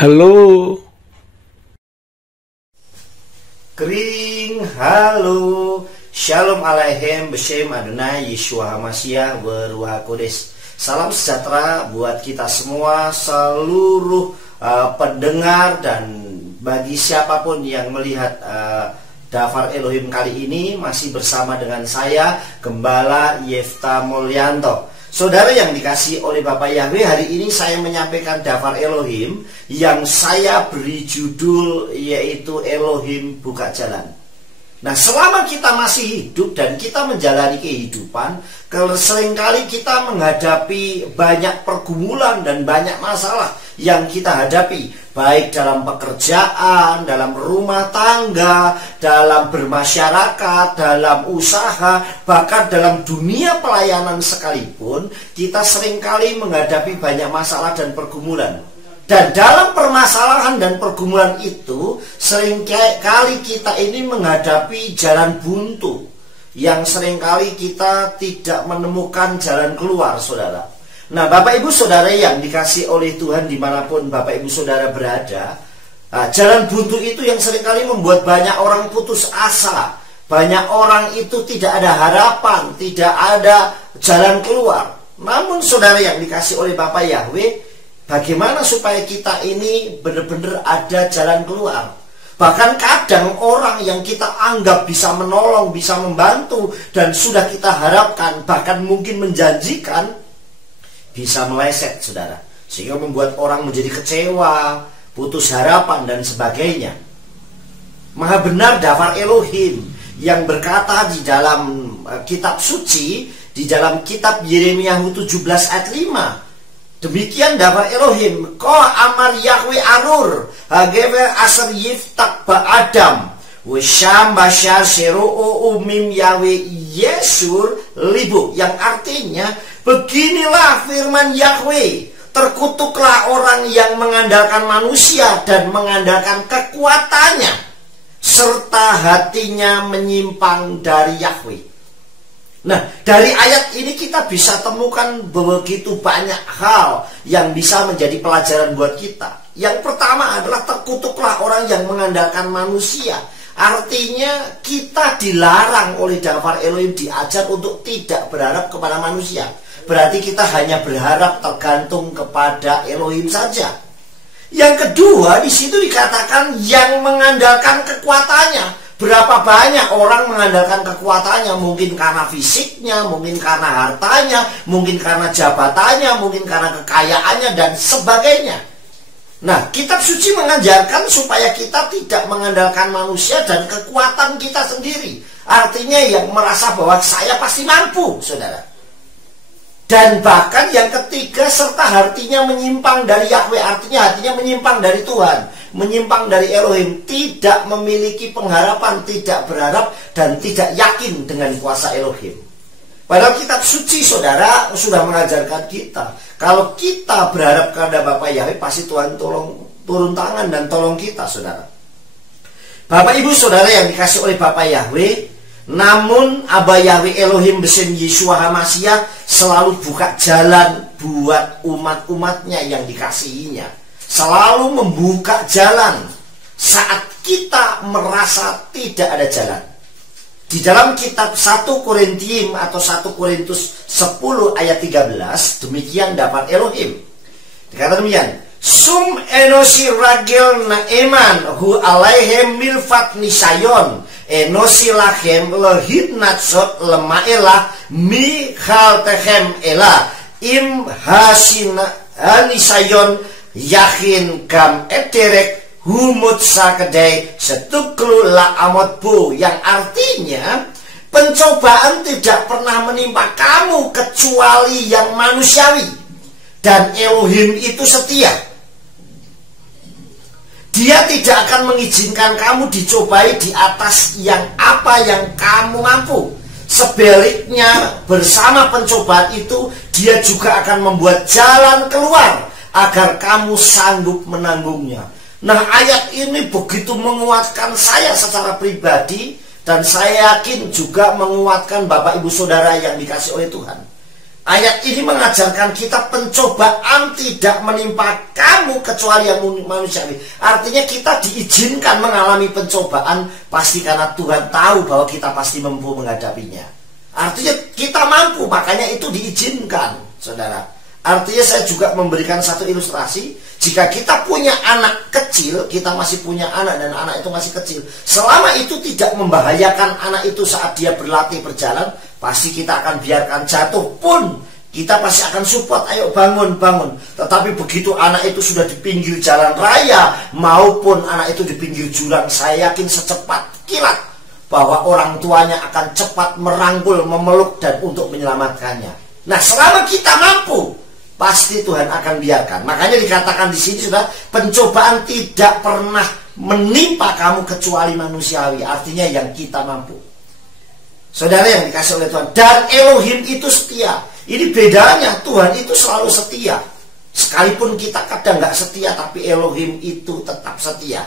Halo. Kering, halo, Shalom Aleichem, Beshem Adonai Yeshua HaMashiach Beruah Kodes. Salam sejahtera buat kita semua, seluruh pendengar, dan bagi siapapun yang melihat Dafar Elohim kali ini. Masih bersama dengan saya, Gembala Yefta Mulyanto. Saudara yang dikasih oleh Bapak Yahweh, hari ini saya menyampaikan Dafar Elohim yang saya beri judul yaitu Elohim Buka Jalan. Nah, selama kita masih hidup dan kita menjalani kehidupan, seringkali kita menghadapi banyak pergumulan dan banyak masalah yang kita hadapi, baik dalam pekerjaan, dalam rumah tangga, dalam bermasyarakat, dalam usaha, bahkan dalam dunia pelayanan sekalipun, kita seringkali menghadapi banyak masalah dan pergumulan. Dan dalam permasalahan dan pergumulan itu, seringkali kita ini menghadapi jalan buntu, yang seringkali kita tidak menemukan jalan keluar, saudara. Nah, Bapak Ibu Saudara yang dikasih oleh Tuhan dimanapun Bapak Ibu Saudara berada, jalan buntu itu yang seringkali membuat banyak orang putus asa. Banyak orang itu tidak ada harapan, tidak ada jalan keluar. Namun saudara yang dikasih oleh Bapak Yahweh, bagaimana supaya kita ini benar-benar ada jalan keluar? Bahkan kadang orang yang kita anggap bisa menolong, bisa membantu, dan sudah kita harapkan, bahkan mungkin menjanjikan, bisa meleset, saudara, sehingga membuat orang menjadi kecewa, putus harapan, dan sebagainya. Maha benar Dafar Elohim yang berkata di dalam kitab suci, di dalam kitab Yeremia 17 ayat 5. Demikian Dafar Elohim, Ko amar Yahweh Arur, Hagever Aser Yiftak Ba'adam, Wisham Bashar Sheru'u Umim Yahweh Yesur Libu. Yang artinya, beginilah firman Yahweh, terkutuklah orang yang mengandalkan manusia dan mengandalkan kekuatannya, serta hatinya menyimpang dari Yahweh. Nah, dari ayat ini kita bisa temukan begitu banyak hal yang bisa menjadi pelajaran buat kita. Yang pertama adalah terkutuklah orang yang mengandalkan manusia. Artinya kita dilarang oleh Dafar Elohim, diajar untuk tidak berharap kepada manusia. Berarti kita hanya berharap tergantung kepada Elohim saja. Yang kedua, di situ dikatakan yang mengandalkan kekuatannya. Berapa banyak orang mengandalkan kekuatannya, mungkin karena fisiknya, mungkin karena hartanya, mungkin karena jabatannya, mungkin karena kekayaannya, dan sebagainya. Nah, kitab suci mengajarkan supaya kita tidak mengandalkan manusia dan kekuatan kita sendiri. Artinya yang merasa bahwa saya pasti mampu, saudara. Dan bahkan yang ketiga, serta hatinya menyimpang dari Yahweh. Artinya hatinya menyimpang dari Tuhan, menyimpang dari Elohim, tidak memiliki pengharapan, tidak berharap, dan tidak yakin dengan kuasa Elohim. Padahal kitab suci, saudara, sudah mengajarkan kita, kalau kita berharap kepada Bapak Yahweh, pasti Tuhan turun tangan dan tolong kita, saudara. Bapak Ibu Saudara yang dikasih oleh Bapak Yahweh, namun Abah Yahweh Elohim Beshem Yeshua HaMashiach selalu buka jalan buat umat-umatnya yang dikasihinya. Selalu membuka jalan saat kita merasa tidak ada jalan. Di dalam kitab 1 Korintium atau 1 Korintus 10 ayat 13, demikian dapat Elohim. Dikatakan demikian, Sum enosi ragil naeman hu alaihem milfat nisayon enosi lachem lehit natsot lemaelah mi haltechem elah im hasina nisayon yakin gam ederek humut sakedai setuklu la amot bu. Yang artinya, pencobaan tidak pernah menimpa kamu kecuali yang manusiawi, dan Elohim itu setia. Dia tidak akan mengizinkan kamu dicobai di atas yang apa yang kamu mampu. Sebaliknya, bersama pencobaan itu, dia juga akan membuat jalan keluar agar kamu sanggup menanggungnya. Nah, ayat ini begitu menguatkan saya secara pribadi, dan saya yakin juga menguatkan Bapak Ibu Saudara yang dikasih oleh Tuhan. Ayat ini mengajarkan kita pencobaan tidak menimpa kamu kecuali yang manusiawi. Artinya kita diizinkan mengalami pencobaan pasti karena Tuhan tahu bahwa kita pasti mampu menghadapinya. Artinya kita mampu, makanya itu diizinkan, saudara. Artinya saya juga memberikan satu ilustrasi. Jika kita punya anak kecil, kita masih punya anak dan anak itu masih kecil, selama itu tidak membahayakan anak itu saat dia berlatih berjalan, pasti kita akan biarkan jatuh pun kita pasti akan support, ayo bangun, bangun. Tetapi begitu anak itu sudah di pinggir jalan raya maupun anak itu di pinggir jurang, saya yakin secepat kilat bahwa orang tuanya akan cepat merangkul, memeluk dan untuk menyelamatkannya. Nah, selama kita mampu, pasti Tuhan akan biarkan. Makanya dikatakan di sini sudah, pencobaan tidak pernah menimpa kamu kecuali manusiawi. Artinya yang kita mampu. Saudara yang dikasih oleh Tuhan. Dan Elohim itu setia. Ini bedanya, Tuhan itu selalu setia. Sekalipun kita kadang nggak setia, tapi Elohim itu tetap setia.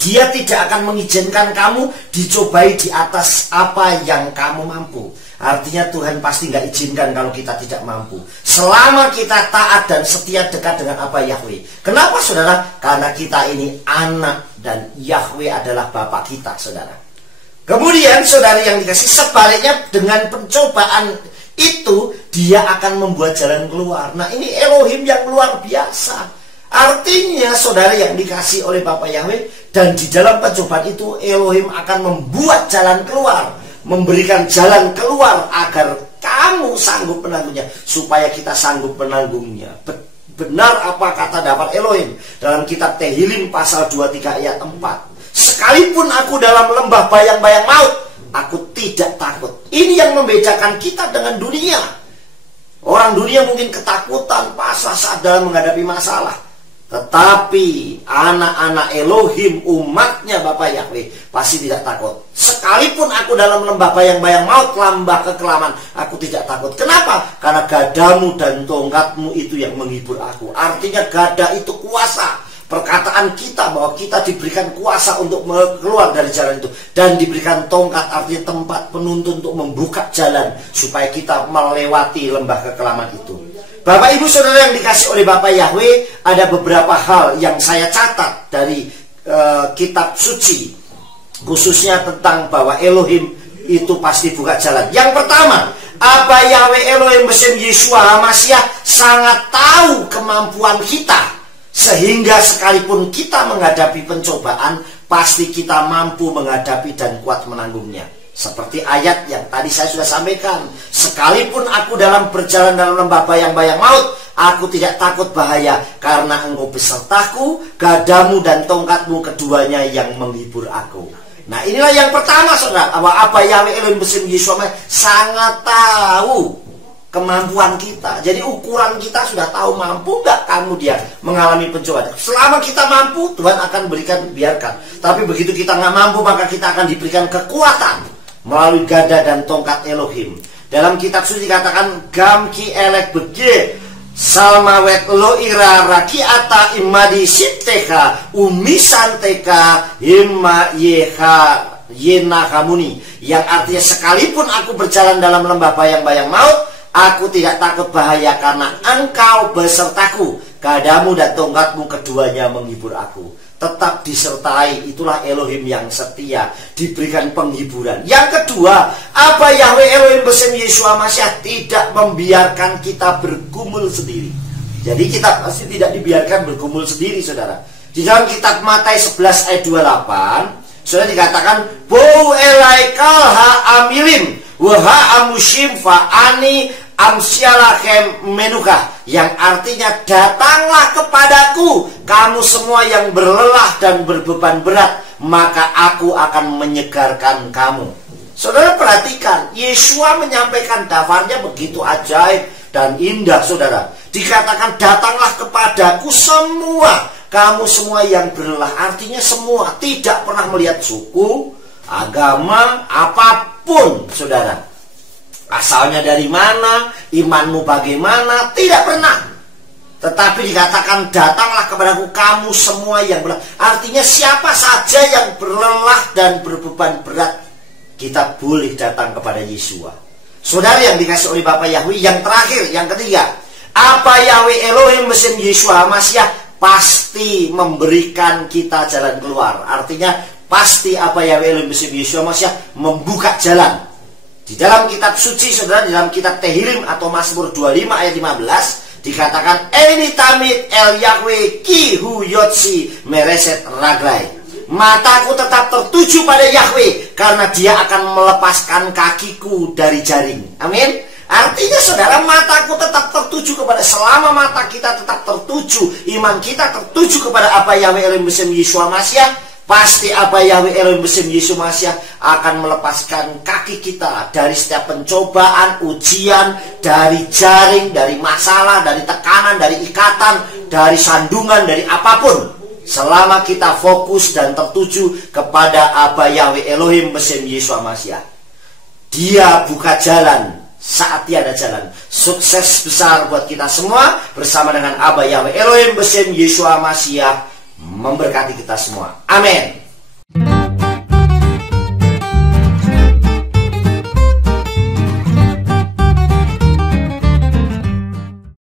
Dia tidak akan mengizinkan kamu dicobai di atas apa yang kamu mampu. Artinya Tuhan pasti nggak izinkan kalau kita tidak mampu. Selama kita taat dan setia dekat dengan apa Yahweh. Kenapa saudara? Karena kita ini anak dan Yahweh adalah Bapa kita, saudara. Kemudian saudara yang dikasih, sebaliknya dengan pencobaan itu dia akan membuat jalan keluar. Nah, ini Elohim yang luar biasa. Artinya saudara yang dikasih oleh Bapa Yahweh, dan di dalam pencobaan itu Elohim akan membuat jalan keluar, memberikan jalan keluar agar kamu sanggup menanggungnya, supaya kita sanggup menanggungnya. Benar apa kata dapat Elohim dalam kitab Tehillim pasal 23 ayat 4. Sekalipun aku dalam lembah bayang-bayang maut, aku tidak takut. Ini yang membedakan kita dengan dunia. Orang dunia mungkin ketakutan, pasrah saat dalam menghadapi masalah. Tetapi anak-anak Elohim, umatnya Bapak Yahweh, pasti tidak takut. Sekalipun aku dalam lembah bayang-bayang maut, lembah kekelaman, aku tidak takut. Kenapa? Karena gadamu dan tongkatmu itu yang menghibur aku. Artinya gada itu kuasa. Perkataan kita bahwa kita diberikan kuasa untuk keluar dari jalan itu. Dan diberikan tongkat, artinya tempat penuntun untuk membuka jalan supaya kita melewati lembah kekelaman itu. Bapak Ibu Saudara yang dikasih oleh Bapak Yahweh, ada beberapa hal yang saya catat dari kitab suci, khususnya tentang bahwa Elohim itu pasti buka jalan. Yang pertama, Abah Yahweh Elohim besim Yeshua HaMashiach sangat tahu kemampuan kita, sehingga sekalipun kita menghadapi pencobaan, pasti kita mampu menghadapi dan kuat menanggungnya. Seperti ayat yang tadi saya sudah sampaikan, sekalipun aku dalam berjalan dalam lembah bayang-bayang maut, aku tidak takut bahaya, karena engkau besertaku, gadamu dan tongkatmu keduanya yang menghibur aku. Nah, inilah yang pertama saudara, apa Yahweh Elohim besim Yeshua sangat tahu kemampuan kita. Jadi ukuran kita sudah tahu mampu nggak kamu dia mengalami pencobaan. Selama kita mampu, Tuhan akan berikan, biarkan. Tapi begitu kita nggak mampu, maka kita akan diberikan kekuatan melalui gada dan tongkat Elohim. Dalam kitab suci dikatakan, Gam ki elek bege salmawet lo ira rakiata imadi siteka umisanteka himma yeha yenahamuni, yang artinya sekalipun aku berjalan dalam lembah bayang-bayang maut, aku tidak takut bahaya karena engkau besertaku, gadamu dan tongkatmu keduanya menghibur aku. Tetap disertai, itulah Elohim yang setia, diberikan penghiburan. Yang kedua, apa Yahweh Elohim besim Yeshua HaMashiach tidak membiarkan kita bergumul sendiri. Jadi kita pasti tidak dibiarkan bergumul sendiri, saudara. Di dalam kitab Matius 11 ayat 28, sudah dikatakan, Bou elaikal ha-amilim waha amushim fa'ani amsyalahem menukah, yang artinya datanglah kepadaku kamu semua yang berlelah dan berbeban berat, maka aku akan menyegarkan kamu. Saudara perhatikan, Yeshua menyampaikan daftarnya begitu ajaib dan indah, saudara. Dikatakan datanglah kepadaku semua, kamu semua yang berlelah. Artinya semua, tidak pernah melihat suku, agama, apapun, saudara. Asalnya dari mana, imanmu bagaimana, tidak pernah. Tetapi dikatakan datanglah kepadaku kamu semua yang berlelah. Artinya siapa saja yang berlelah dan berbeban berat, kita boleh datang kepada Yeshua. Saudara yang dikasih oleh Bapak Yahweh, yang terakhir, yang ketiga, apa Yahweh Elohim Besem Yeshua HaMashiach pasti memberikan kita jalan keluar. Artinya pasti apa Yahweh Elohim Besem Yeshua HaMashiach membuka jalan. Di dalam kitab suci, saudara, di dalam kitab Tehillim atau Mazmur 25 ayat 15 dikatakan, Eni tamid el Yahweh ki hu yotsi mereset raglai. Mataku tetap tertuju pada Yahweh karena dia akan melepaskan kakiku dari jaring. Amin. Artinya saudara, mataku tetap tertuju kepada, selama mata kita tetap tertuju, iman kita tertuju kepada apa Yahweh Elohim Besem Yeshua HaMashiach, pasti apa Yahweh Elohim Besem Yeshua HaMashiach akan melepaskan kaki kita dari setiap pencobaan, ujian, dari jaring, dari masalah, dari tekanan, dari ikatan, dari sandungan, dari apapun. Selama kita fokus dan tertuju kepada apa Yahweh Elohim Besem Yeshua HaMashiach, Dia buka jalan saat tiada jalan. Sukses besar buat kita semua bersama dengan Abah Yahweh Elohim Besem Yeshua HaMashiach memberkati kita semua. Amin.